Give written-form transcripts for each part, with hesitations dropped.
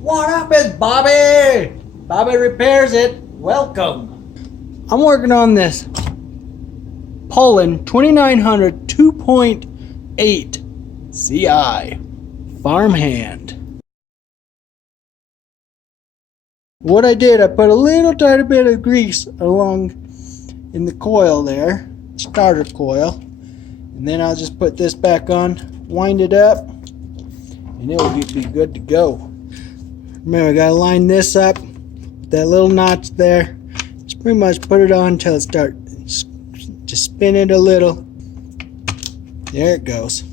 What up, it's Bobby? Bobby Repairs It. Welcome. I'm working on this Poulan 2900 2.8 CI farmhand. What I did, I put a little tiny bit of grease along in the coil there, starter coil, and then I'll just put this back on, wind it up, and it will be good to go. Remember, I gotta line this up, that little notch there. Just pretty much put it on until it starts. Just spin it a little. There it goes.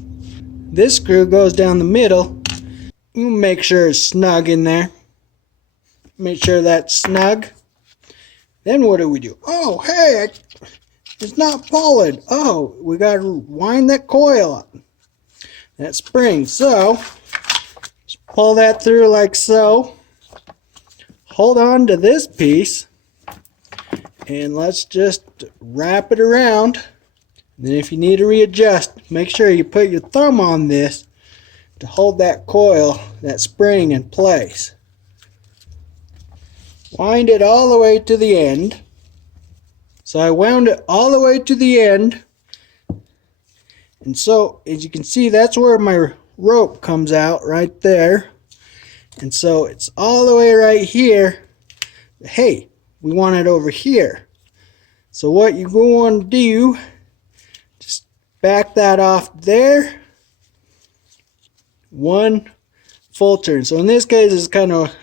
This screw goes down the middle. You make sure it's snug in there. Make sure that's snug. Then what do? Oh, hey, it's not pulling. Oh, we gotta wind that coil up. That spring. So, just pull that through like so. Hold on to this piece. And let's just wrap it around. And then if you need to readjust, make sure you put your thumb on this to hold that coil, that spring in place. Wind it all the way to the end. So I wound it all the way to the end. And so, as you can see, that's where my rope comes out, right there. And so it's all the way right here. Hey, we want it over here. So what you're going to do, just back that off there. One full turn. So in this case, it's kind of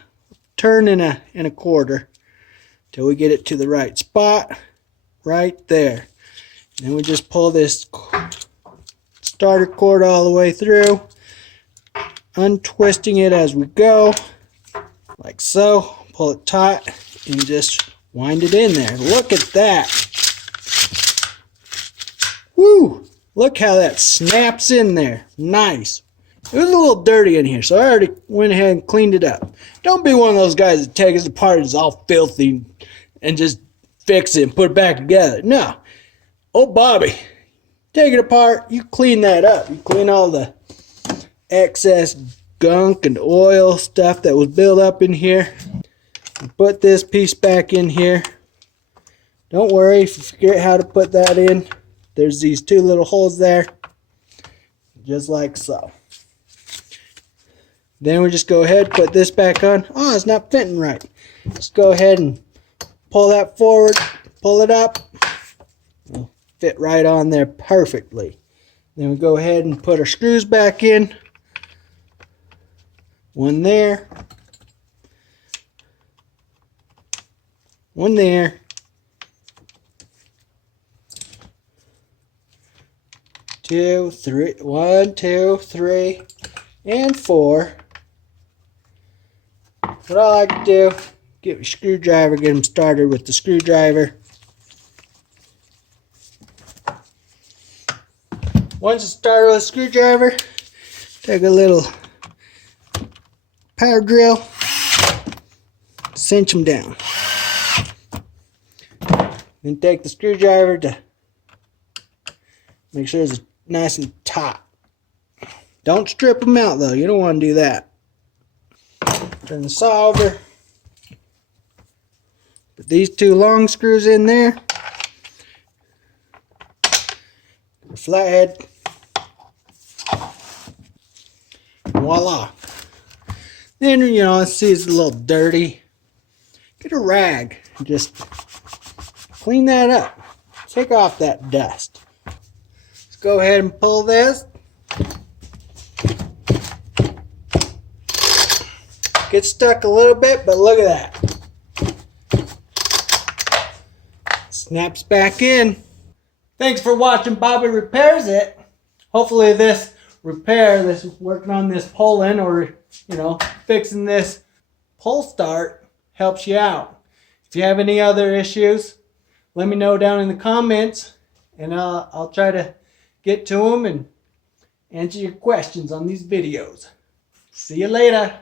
turn in a quarter till we get it to the right spot, right there. And then we just pull this starter cord all the way through, untwisting it as we go, like so. Pull it taut and just wind it in there. Look at that. Woo! Look how that snaps in there. Nice. It was a little dirty in here, so I already went ahead and cleaned it up. Don't be one of those guys that takes it apart and is all filthy and just fix it and put it back together. No. Oh, Bobby, take it apart, you clean that up. You clean all the excess gunk and oil stuff that was built up in here. And put this piece back in here. Don't worry if you forget how to put that in. There's these two little holes there, just like so. Then we just go ahead, put this back on. Oh, it's not fitting right. Just go ahead and pull that forward, pull it up. It'll fit right on there perfectly. Then we go ahead and put our screws back in. One there. One there. Two, three. 1, 2, 3, and 4. What I like to do, get your screwdriver, get them started with the screwdriver. Once it's started with a screwdriver, take a little power drill, cinch them down. Then take the screwdriver to make sure it's nice and taut. Don't strip them out though, you don't want to do that. Turn the saw over. Put these two long screws in there. The flathead. Voila. Then, I see it's a little dirty. Get a rag and just clean that up. Take off that dust. Let's go ahead and pull this. Gets stuck a little bit, but look at that. Snaps back in. Thanks for watching Bobby Repairs It. Hopefully this working on this Poulan or, fixing this pull start helps you out. If you have any other issues, let me know down in the comments, and I'll try to get to them and answer your questions on these videos. See you later.